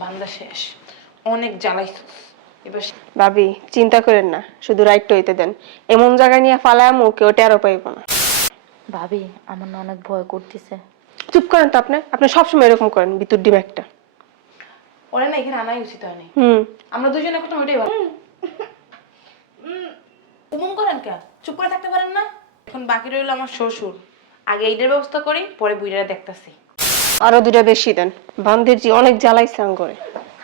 বান্দা শেষ। অনেক জ্বালাইছিস। এবার ভাবি চিন্তা করেন না শুধু রাইটটা হইতে দেন। এমন নিয়ে কেউ টেরো পাইব না। ভাবি আমার না অনেক ভয় করতেছে। চুপ করেন তো আপনি। আপনি সবসময় এরকম করেন ডিম একটা। ওরা না এখানে আনাই উচিত হয়নি। হুম। আমরা দুজনে এখন ওইটাই উমন করেন কে চুপ করে থাকতে পারেন না? এখন বাকি রইল আমার শ্বশুর। আগে এইটার ব্যবস্থা করি পরে বুইরা দেখতাছি। আরও দুটা বেশি দেন। বান্দির জি অনেক জ্বালাইছে আং করে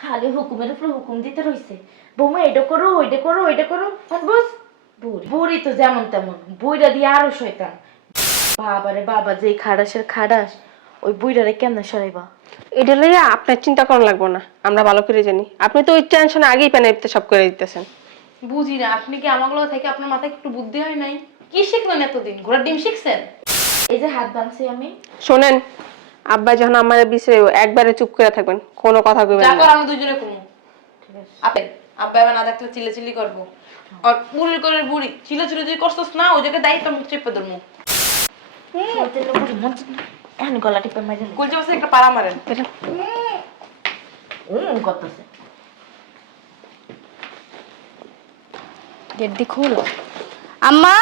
খালি হুকুমের উপরে হুকুম দিতে রইছে। বৌমা এটা করো ওইটা করো ওইটা করো। আর বস। বুড়ি। বুড়ি তো যেমন তেমন। দিয়ে আরও শয়তান। বাবারে বাবা যে খাড়াসের খাড়াস ওই কেমনে সরাইবা? এটা লইয়া আপনার চিন্তা করা লাগবে না। আমরা ভালো করে জানি। আপনি তো ওই টেনশনে আগেই সব করে দিতেছেন। বুঝি না আপনি কি আমাগুলো থেকে আপনার মাথায় একটু বুদ্ধি হয় নাই? কি শিখলেন এতদিন? ঘোড়ার ডিম শিখছেন? এই যে হাত বাঁধছি আমি। শোনেন আব্বা যখন আমার বিষয়ে একবারে চুপ করে থাকবেন কোনো কথা কইবেন না। কর আমরা দুজনে কমু। আপে আব্বা এবার না দেখলে চিলে চিলি করব। আর বুড়ি করে বুড়ি চিলে চিলে যদি করছস না ওই জায়গায় দায়িত্ব মুখ চেপে ধরমু। এখন গলা টিপে মাইরে কুলচে বসে একটা পাড়া মারেন। উম করতেছে। গেট দি খোলো। আম্মা!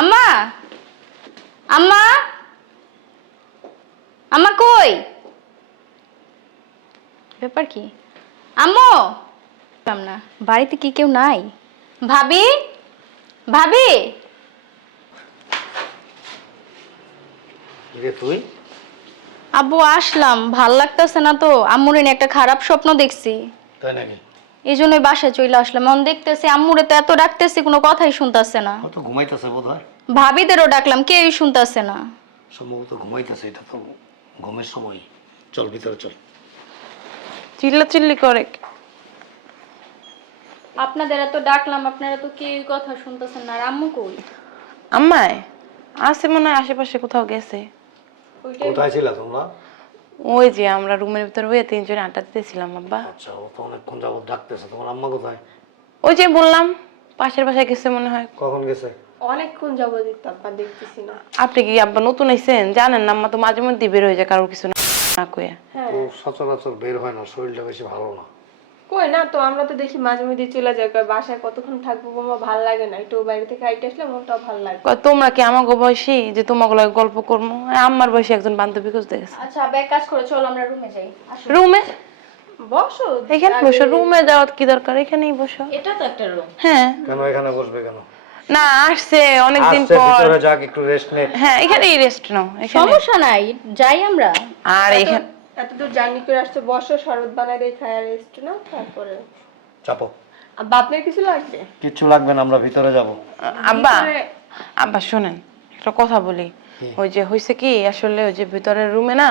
আম্মা! আম্মা? আম্মা কই? ব্যাপার কি? আম্মু? পেলাম না বাড়িতে কি কেউ নাই? ভাবি? ভাবি? তুই? আব্বু আসলাম ভালো লাগতেছে না তো আম্মুরে নিয়ে একটা খারাপ স্বপ্ন দেখছি। তাই নাকি? এই জন্যই বাসায় চলে আসলাম মন দেখতেছি আম্মুরে তো এত ডাকতেছি কোনো কথাই শুনতেছে না। হয়তো ঘুমাইতেছে বোধ হয় ভাবিদেরও ডাকলাম কেউই শুনতেছে না। সম্ভবত ঘুমাইতেছে এটা তো ঘুমের সময়। চল ভিতরে চল। চিল্লা চিল্লি করে। আপনাদের এত ডাকলাম আপনারা তো কেউই কথা শুনতেছেন না আর আম্মু কই? আম্মায় আছে মনে হয় আশেপাশে কোথাও গেছে। কোথায় ছিল তোমরা? ওই যে আমরা রুমের ভিতরে হয়ে তিনজনে আড্ডা দিতেছিলাম আব্বা। আচ্ছা ও তো অনেকক্ষণ যাবত ডাকতেছে তোমার আম্মা কোথায়? ওই যে বললাম পাশের বাসায় গেছে মনে হয়। কখন গেছে? অনেকক্ষণ যাব দিত আব্বা দেখতেছি না। আপনি কি আব্বা নতুন আইছেন? জানেন না আম্মা তো মাঝে মধ্যে বের হয়ে যায় কারোর কিছু না না কইয়া ও সচরাচর বের হয় না শরীরটা বেশি ভালো না। কই না তো আমরা তো দেখি মাঝে মধ্যে চলে কই বাসায় কতক্ষণ থাকব আমার ভালো লাগে না। একটু বাইরে থেকে আইতে আসলে মনটাও ভালো লাগে। কয়, তোমরা কি আমাকে বয়সী? যে তোমাকে লগে গল্প করব আমার বয়সী একজন বান্ধবী খুঁজতে গেছে। আচ্ছা ব্যাগ কাজ করে চলো আমরা রুমে যাই। আসো। রুমে? বসো। এখানে বসো রুমে যাওয়ার কি দরকার? এখানেই বসো। এটা তো একটা রুম হ্যাঁ। কেন এখানে বসবে কেন? না আসছে অনেকদিন পর। ভিতরে যাক একটু রেস্ট নে। হ্যাঁ এখানেই রেস্ট নাও এখানে সমস্যা নাই যাই আমরা। আর এখানে এত দূর জার্নি করে আসছে বসো শরবত বানাই দেই খায় রেস্ট নাও তারপরে। চাপো। আব্বা আপনার কিছু লাগবে? কিচ্ছু লাগবে না আমরা ভিতরে যাব। আব্বা আব্বা শোনেন একটা কথা বলি। ওই যে হয়েছে কি আসলে ওই যে ভিতরের রুমে না?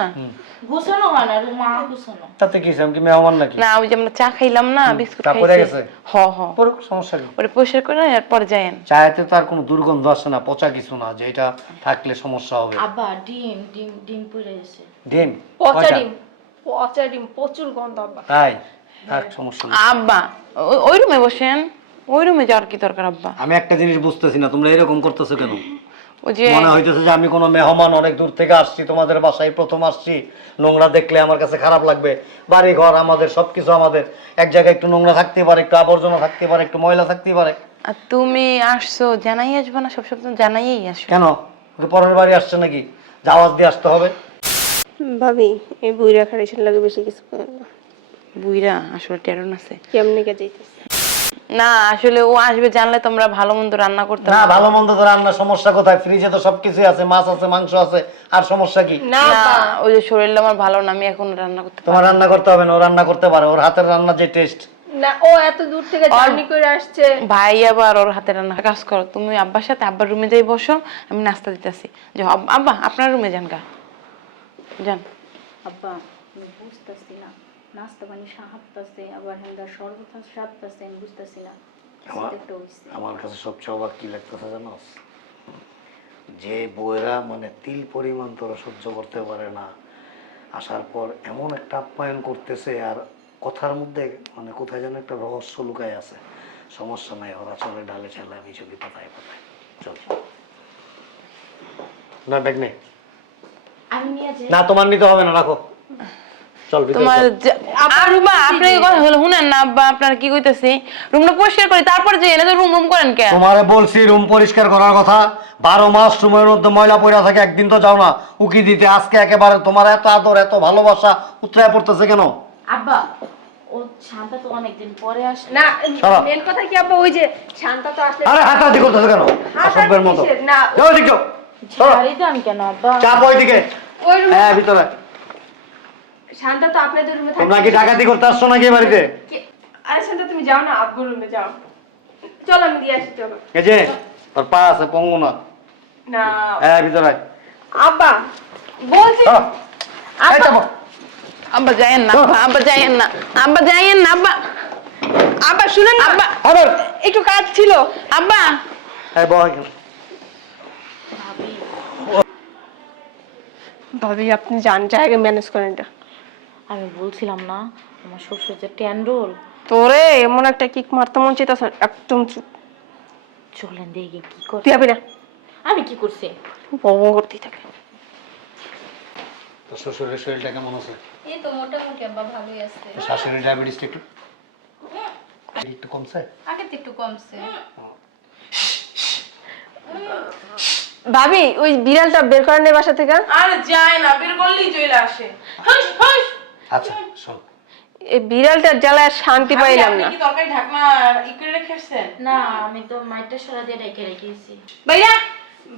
গুছানো হয় না রুম মা গুছানো। তাতে কি আমি কি মেহমান নাকি? না ওই যে আমরা চা খাইলাম না বিস্কুট তারপরে খাইছি। গেছে? হ হ। পড়ুক, সমস্যা কি? ওরে পরিষ্কার করে এরপর যায়েন। চায়েতে তো আর কোনো দুর্গন্ধ আসে না পচা কিছু না যে এটা থাকলে সমস্যা হবে। আব্বা ডিম ডিম ডিম পুড়ে গেছে। ডিম? পচা ডিম। পচা ডিম প্রচুর গন্ধ আব্বা। তাই? থাক সমস্যা নেই। আব্বা ওই রুমে বসেন। ওই রুমে যাওয়ার কি দরকার আব্বা? আমি একটা জিনিস বুঝতেছি না তোমরা এরকম করতেছো কেন? মনে হইতেছে যে আমি কোনো মেহমান অনেক দূর থেকে আসছি তোমাদের বাসায় প্রথম আসছি। নোংরা দেখলে আমার কাছে খারাপ লাগবে। বাড়ি ঘর আমাদের সবকিছু আমাদের। এক জায়গায় একটু নোংরা থাকতে পারে একটু আবর্জনা থাকতে পারে একটু ময়লা থাকতে পারে। আর তুমি আসছো জানাই আসবে না সব সপ্তাহ জানাইই আসো। কেন? ওকে পরের বাড়ি আসছে নাকি? জাওয়াজ দিয়ে আসতে হবে। ভাবি এই বুইরা খাড়িছেন লাগে বেশি কিছু বুইরা আসলে টেরন আছে। কেমনে কে যাইতেছে? না আসলে ও আসবে জানলে তোমরা ভালো মন্দ রান্না করতে না ভালো মন্দ তো রান্নার সমস্যা কোথায়? ফ্রিজে তো সবকিছুই আছে মাছ আছে মাংস আছে আর সমস্যা কি? না ওই যে শরীরটা আমার ভালো না আমি এখন রান্না করতে তোমার রান্না করতে হবে না ও রান্না করতে পারে ওর হাতের রান্না যে টেস্ট না ও এত দূর থেকে জার্নি করে আসছে। ভাই আবার ওর হাতে রান্না কাজ করো তুমি আব্বার সাথে আব্বার রুমে যাই বসো আমি নাস্তা দিতেছি। যে আব্বা আপনার রুমে যান গা। যান। আব্বা। নাস্তা পানি সাহায্যতাছে আবার শরবত সাহায্যতাছে আমি বুঝতেছি না। আমার কিছু। আমার সবচেয়ে অবাক কি লাগতেছে যে বইরা মানে তিল পরিমাণ তোরা সহ্য করতে পারে না। আসার পর এমন একটা আপ্যায়ন করতেছে আর কথার মধ্যে মানে কোথায় যেন একটা রহস্য লুকায় আছে। সমস্যা নাই ওরা চলে ডালে চালে আমি যদি পাতায় পাতায় চল। না ব্যাগ নেই আমি নিয়ে যাই। না তোমার নিতে হবে না রাখো। তোমার আব্বা আপনাকে কথা হলো শুনেন না আব্বা আপনার কি কইতাছি? রুমটা পরিষ্কার করি তারপর যে এনে তো রুম রুম করেন কেন তোমারে বলছি রুম পরিষ্কার করার কথা। বারো মাস রুমের মধ্যে ময়লা পড়া থাকে একদিন তো যাও না। উকি দিতে আজকে একেবারে তোমার এত আদর এত ভালোবাসা উত্তরায় পড়তেছে কেন? আব্বা ও শান্তা তো অনেকদিন পরে আসে। না মেন কথা কি আব্বা ওই যে শান্তা তো আসলে আরে হাতাহাতি করতেছে কেন? অসভ্যের মতো। না। যাও এদিকে যাও। সরো। দেন কেন আব্বা? চাপ ওই রুমে হ্যাঁ ভিতরে। শান্তা তো আপনাদের রুমে থাকে তোমরা কি ডাকাতি করতে আসছো নাকি বাড়িতে? আরে শান্তা তুমি যাও না আব্বুর রুমে যাও। চলো আমি দিয়ে আসি চলো। এই যে তোর পা আছে পঙ্গু না। না। হ্যাঁ ভিতরে আয়। আব্বা বলছি চাপো। আব্বা যাইয়েন না আব্বা, আব্বা যাইয়েন না আব্বা যাইয়েন না আব্বা। আব্বা শুনেন আব্বা আবার। একটু কাজ ছিল। আব্বা। বয় এখানে। ভাবি আপনি যান জায়গা ম্যানেজ করেন এটা। আমি বলছিলাম না আমার শ্বশুর যে ট্যান রোল তোরে এমন একটা কিক মারতে মন চাইতেছে একদম চুপ। চলেন দেখি কি করে তুই যাবি না। আমি কি করছি? বউ করতেই থাকে। তোর শ্বশুরের শরীরটা কেমন আছে? এই তো মোটামুটি আব্বা ভালোই আছে। শাশুড়ির ডায়াবেটিসটা একটু একটু কমছে? আগে তো একটু কমছে। ভাবি ওই বিড়ালটা বের করেন এই বাসা থেকে? আর যায় না বের করলেই চলে আসে। হুস হুস আচ্ছা শোন। এই বিড়ালটার জ্বালায় আর শান্তি পাইলাম আপনি না। কি তরকারি ঢাকনা ই করে না আমি তো মাইটা সরা দিয়ে রেখে রেখেছি। ভাইয়া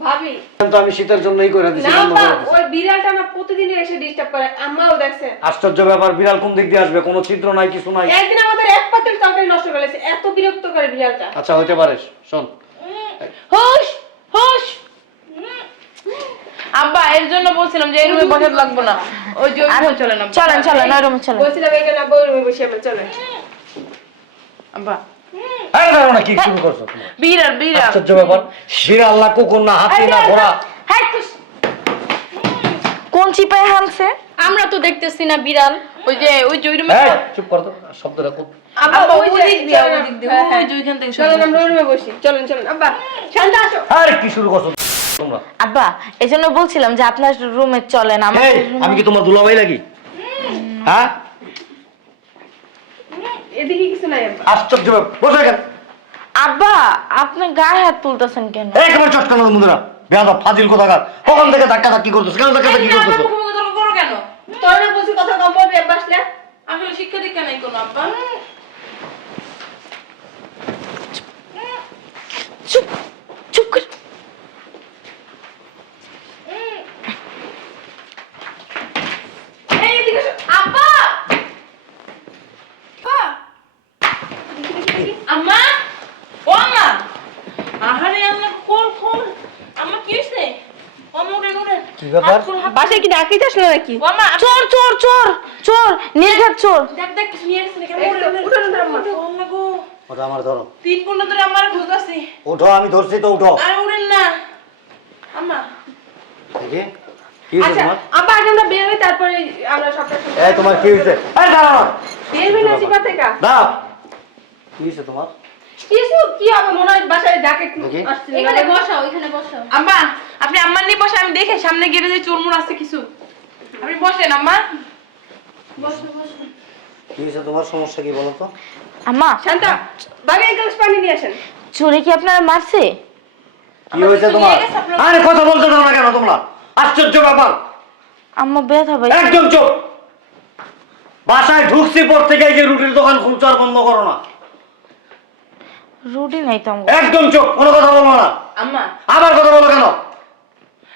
ভাবি। তো আমি শীতের জন্যই করে দিছি না বন্ধ বা, করে দিছি। ওই বিড়ালটা না প্রতিদিনই এসে ডিস্টার্ব করে আম্মাও দেখছে। আশ্চর্য ব্যাপার বিড়াল কোন দিক দিয়ে আসবে? কোনো ছিদ্র নাই কিছু নাই? একদিন আমাদের এক তরকারি নষ্ট এত বিরক্ত করে বিড়ালটা। আচ্ছা হইতে পারে শোন। হুস হুস আব্বা এর জন্য বলছিলাম যে এই রুমে বসাতে লাগবো না ওই যে ওই রুমে চলেন আব্বা। চলেন চলেন ওই রুমে চলেন বলছিলাম এখানে বউ রুমে বসে আমরা চলে আব্বা আরে দাঁড়াও না কি শুরু করছ তোমরা বিড়াল বিড়াল আশ্চর্য ব্যাপার বিড়াল না কুকুর না হাতি না ঘোড়া হ্যাঁ কোন চিপায় হালছে আমরা তো দেখতেছি না বিড়াল ওই যে ওই যে রুমে চুপ কর তো শব্দটা খুব আব্বা আব্বা ওই ওই দিক দিয়ে ওই চলেন, দিক দিয়ে হ্যাঁ, ওই হ্যাঁ। যে ওইখান থেকে চলেন আমরা ওই রুমে বসি চলেন চলেন আব্বা শান্তা আসো আরে কি শুরু করছ তোমরা? আব্বা এই জন্য বলছিলাম যে আপনার রুমে চলেন আমার আমি কি তোমার দুলাভাই লাগি হ্যাঁ? এদিকে কিছু নাই আব্বা। আশ্চর্য বসে কেন আব্বা আপনি গায়ে হাত তুলতেছেন কেন? এই কেমন চটকানো বন্ধুরা। বেয়াদা ফাজিল কোথাকার। কখন থেকে ধাক্কা ধাক্কি করতেছো। কেন ধাক্কা ধাক্কি করতেছো? কেন? তোর না বলছি কথা কম বলবি আব্বা আসলে। আসলে শিক্ষা দীক্ষা নাই কোনো আব্বা। চুপ চুপ করে এই এদিকে আসো আব্বা আম্মা ও আম্মা আহারে আম্মা কোন কোন আম্মা কি হইছে ও আম্মা উঠেন উঠেন কি ব্যাপার বাসায় কি ডাকিতে আসলো নাকি? চোর চোর চোর চোর নির্ঘাত চোর। দেখ দেখ কিছু নিয়ে আসছে গো ওটা আমার ধরো। তিন পনেরো ধরে আমার খুঁজতেছি উঠো আমি ধরছি তো উঠো। আর উঠেন না। আম্মা। দেখি কি হয়েছে আচ্ছা তোমার? আব্বা আগে আমরা বের হই তারপরে আমরা সবটা। এই তোমার কি হয়েছে? এই দাঁড়াও। না। বের হই না চিপা থেকে। দাঁড়াও কি হয়েছে তোমার? কিছু কি হবে? মনে হয় বাসায় ডাকে আসছে। এখানে বসাও এখানে বসাও। আম্মা আপনি আম্মার নিয়ে বসে আমি দেখে সামনে গিয়ে যে চুরমুর আছে কিছু। আপনি বসেন আম্মা। কি হয়েছে? তোমার সমস্যা কি বলো তো? আম্মা। শান্তা বাগে এক গ্লাস পানি নিয়ে আসেন। চোরে কি আপনার মারছে? কি হয়েছে তোমার? আরে কথা বলতে দাও না কেন তোমরা? আশ্চর্য ব্যাপার। আম্মা ব্যথা ভাই একদম চুপ। বাসায় ঢুকছি পর থেকে এই যে রুটির দোকান খুলছো আর বন্ধ করো না। রুটি নাই তো। একদম চুপ কোনো কথা বলব না। আম্মা। আবার কথা বলো কেন?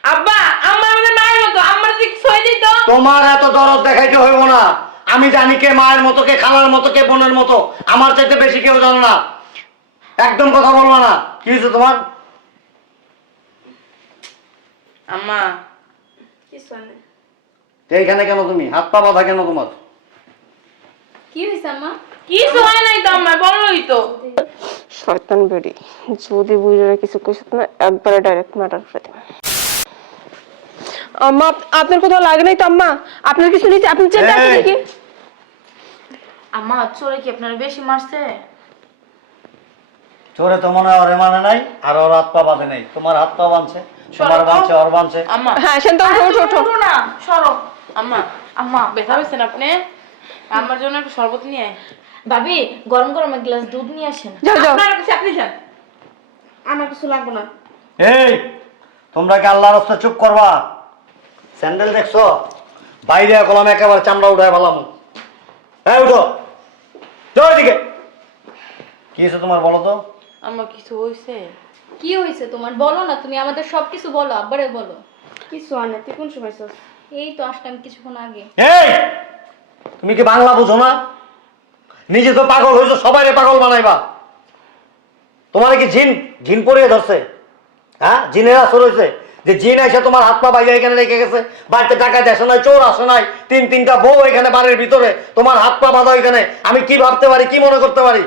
আব্বা আম্মা আমাদের মায়ের মতো আম্মার দিক সই দিত তোমার এত দরদ দেখাইতে হইব না। আমি জানি কে মায়ের মতো কে খালার মতো কে বোনের মতো। আমার চাইতে বেশি কেউ জানো না। একদম কথা বলব না। কি হয়েছে তোমার? আম্মা। কিছু এইখানে কেন তুমি? হাত পা বাঁধা কেন তোমার? কি হয়েছে আম্মা? কিছু হয় নাই তো আম্মা বললোই তো। শয়তান বেরি যদি বুঝে কিছু কইছ না একবারে ডাইরেক্ট ম্যাটার করে দেবে। আম্মা আপনার কোথাও লাগে নাই তো আম্মা? আপনার কিছু নিচে আপনি চেক আছে এই। দেখি আম্মা চোরে কি আপনার বেশি মারছে? তোরে তো মনে হয় ওরে মানে নাই আর ওর হাত পা বাঁধে নাই। তোমার হাত পা বাঁধছে তোমার বাঁধছে ওর বাঁধছে। আম্মা। হ্যাঁ শান্ত ওঠো ওঠো ওঠো উঠো না সরো। আম্মা আম্মা ব্যথা পেয়েছেন আপনি? আমার জন্য একটু শরবত নিয়ে আয়। ভাবি গরম গরম এক গ্লাস দুধ নিয়ে আসেন। যাও যাও। আপনার কাছে আপনি যান। আমার কিছু লাগবে না। এই তোমরা কি আল্লাহর রাস্তা চুপ করবা? স্যান্ডেল দেখছ? বাইরে কলম একেবারে চামড়া উঠায় ভালাম হ্যাঁ উঠো। যাও এদিকে। কি হয়েছে তোমার বলো তো? আম্মা কিছু হয়েছে। কি হয়েছে তোমার? বলো না তুমি আমাদের সব কিছু বলো আব্বারে বলো। কিছু আনে তুই কোন সময় sos? এই তো আসলাম কিছুক্ষণ আগে। এই! তুমি কি বাংলা বুঝো না? নিজে তো পাগল হয়েছো সবাই পাগল বানাইবা। তোমার কি জিন? জিন পরিয়ে ধরছে? হ্যাঁ? জিনের আসর হয়েছে? যে জিন এসে তোমার হাত পা বাইরে এখানে রেখে গেছে বাড়িতে টাকা আসে নাই চোর আসে নাই তিন তিনটা বউ এখানে বাড়ির ভিতরে তোমার হাত পা বাঁধা এখানে আমি কি ভাবতে পারি কি মনে করতে পারি?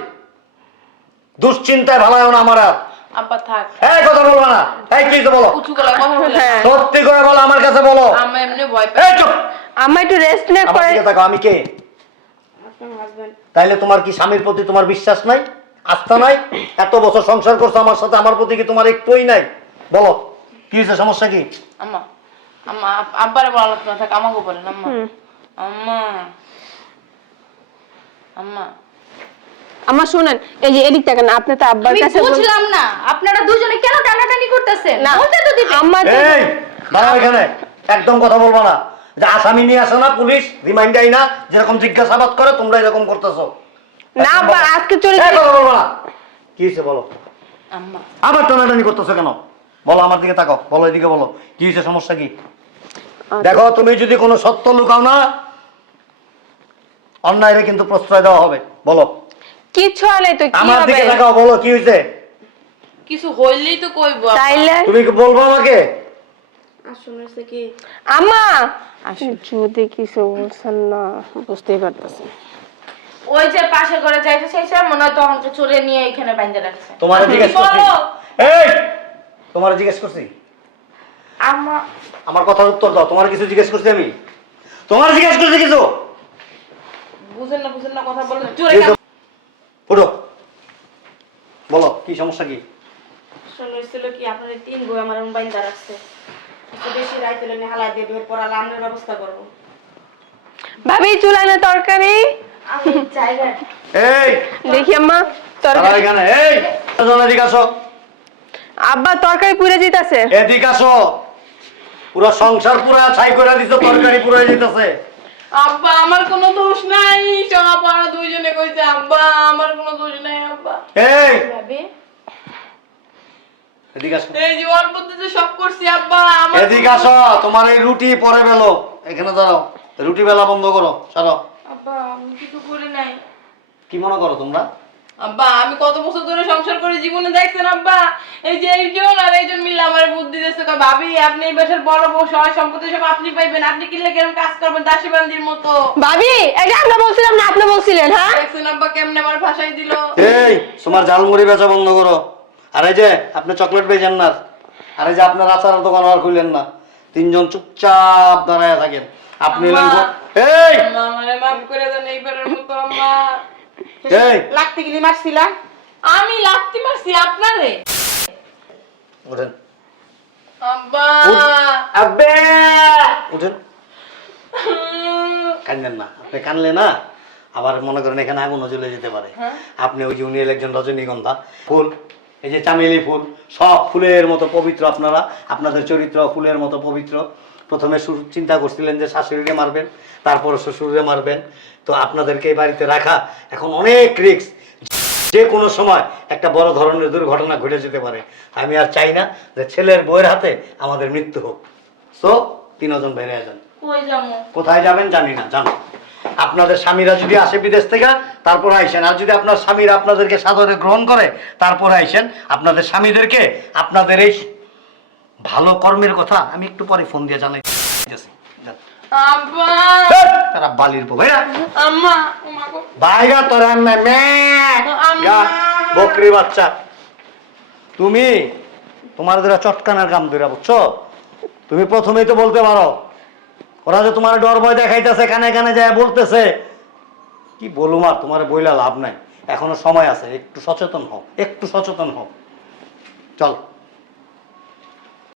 দুশ্চিন্তায় ভালো না আমার আর। আব্বা থাক। এই কথা বলব না। এই কি বলো? উঁচু গলায় কথা বলে হ্যাঁ। সত্যি করে বলো আমার কাছে বলো। আম্মা এমনি ভয় পায়। এই চুপ। আম্মা একটু রেস্ট নে আমার করে দিকে আমি কে? তাইলে তোমার কি স্বামীর প্রতি তোমার বিশ্বাস নাই? আস্থা নাই? এত বছর সংসার করছ আমার সাথে আমার প্রতি কি তোমার একটুই নাই? বলো। কি হয়েছে সমস্যা কি? আম্মা আম্মা আব্বারে বলা না থাক আমাকে বলেন আম্মা। আম্মা আম্মা। আম্মা শুনেন এই যে এদিক তাকান আপনি তো আব্বার কাছে বুঝলাম না আপনারা দুজনে কেন টানাটানি করতেছেন? না বলতে তো দিবে আম্মা এই দাঁড়াও এখানে একদম কথা বলব না। যে আসামি নিয়ে আসে না পুলিশ রিমাইন্ড দেয় না যেরকম জিজ্ঞাসাবাদ করে তোমরা এরকম করতেছো। না আব্বা আজকে চলে এই কথা বলব না। কি হয়েছে বলো? আম্মা। আবার টানাটানি করতেছো কেন? বলো আমার দিকে তাকাও বলো এদিকে বলো। কি হয়েছে সমস্যা কি? দেখো তুমি যদি কোনো সত্য লুকাও না অন্যায়রে কিন্তু প্রশ্রয় দেওয়া হবে। বলো। হয় নাই তো কি আমার দিকে তাকাও বলো কি হয়েছে? কিছু হইলেই তো কইবো তাইলে? তুমি কি বলব আমাকে? আসলে কি? আম্মা! যদি কিছু বলছেন না বুঝতেই পারতেছি। ওই যে পাশে করে যাইতে চাইছে মনে হয় তখন চোরে নিয়ে এখানে বাইন্ধে রাখছে। তোমার এই! তোমার জিজ্ঞেস করছি? আম্মা। আমার কথার উত্তর দাও তোমার কিছু জিজ্ঞেস করছি আমি? তোমার জিজ্ঞেস করছি কিছু? বুঝেন না বুঝেন না কথা বলেন। জোরে কিছু? ফুটো বলো কি সমস্যা কি? হয়েছিল কি আপনার এই তিন বই আমার একটু বেশি রাইতে লেনে হালা দিয়ে বের পড়া লামনের ব্যবস্থা করব। ভাবি চুলাই না তরকারি। এই দেখি আম্মা তারা তরকারি এখানে এই এজন এদিকে আসো। আব্বা তরকারি পুড়ে যেতেছে এদিকে আসো। পুরো সংসার পুরা ছাই করে দিছো তরকারি পুরো যেতেছে আব্বা আমার কোনো দোষ নাই। সব আপনারা দুইজনে কইছে আব্বা আমার কোনো দোষ নাই আব্বা। এই! ভাবি। এদিকে আসো। এই যে অল্প যে সব করছি আব্বা আমার এদিকে আসো তোমার এই রুটি পরে বেলো। এখানে দাঁড়াও রুটি বেলা বন্ধ করো ছাড়ো। আব্বা আমি কিছু করি নাই। কি মনে করো তোমরা? আব্বা আমি কত বছর ধরে সংসার করে জীবনে দেখছেন আব্বা? এই যে এইজন আর মিলে আমার বুদ্ধি ভাবি আপনি এই বড় বউ সহায় সম্পত্তি সব আপনি পাইবেন। আপনি কিনলে কেরম কাজ করবেন? দাসী বান্দির মতো। ভাবি এটা আমরা বলছিলাম না আপনি বলছিলেন হ্যাঁ? দেখছেন আব্বা কেমনে আমার ভাষায় দিল? এই তোমার ঝালমুড়ি বেচা বন্ধ করো। আর এই যে আপনি চকলেট বেচেন না। আর এই যে আপনার আচার দোকান আর খুললেন না। তিনজন চুপচাপ দাঁড়ায় থাকেন। আপনি এই! আমারে মাফ করে দেন এইবারের মতো আম্মা। এই। লাগতে গেলি মারছিলা? আমি লাগতে মারছি আপনারে। ওঠেন আব্বা। আব্বে! উঠেন। কান্দেন না আপনি কানলে না আবার মনে করেন এখানে আগুনও জ্বলে যেতে পারে। আপনি ওই যে উনি একজন রজনীগন্ধা ফুল এই যে চামেলি ফুল সব ফুলের মতো পবিত্র আপনারা আপনাদের চরিত্র ফুলের মতো পবিত্র। প্রথমে চিন্তা করছিলেন যে শাশুড়িকে মারবেন তারপর শ্বশুরে মারবেন। তো আপনাদেরকে এই বাড়িতে রাখা এখন অনেক রিস্ক যে কোনো সময় একটা বড় ধরনের দুর্ঘটনা ঘটে যেতে পারে। আমি আর চাই না যে ছেলের বইয়ের হাতে আমাদের মৃত্যু হোক। সো তিনজন বেড়ে যান। কোথায় যাবেন জানি না জানো। আপনাদের স্বামীরা যদি আসে বিদেশ থেকে তারপর আইসেন। আর যদি আপনার স্বামীরা আপনাদেরকে সাদরে গ্রহণ করে তারপর আইসেন। আপনাদের স্বামীদেরকে আপনাদের এই ভালো কর্মের কথা আমি একটু পরে ফোন দিয়ে জানাই। তারা বালির বউ ভাইরা। তোরা বকরি বাচ্চা। তুমি তোমার ধরা চটকানার গাম ধরা বুঝছ? তুমি প্রথমেই তো বলতে পারো। ওরা যে তোমার ডর ভয় দেখাইতেছে কানে কানে যায় বলতেছে। কি বলুম আর তোমার বইলা লাভ নাই। এখনও সময় আছে একটু সচেতন হও একটু সচেতন হও। চল।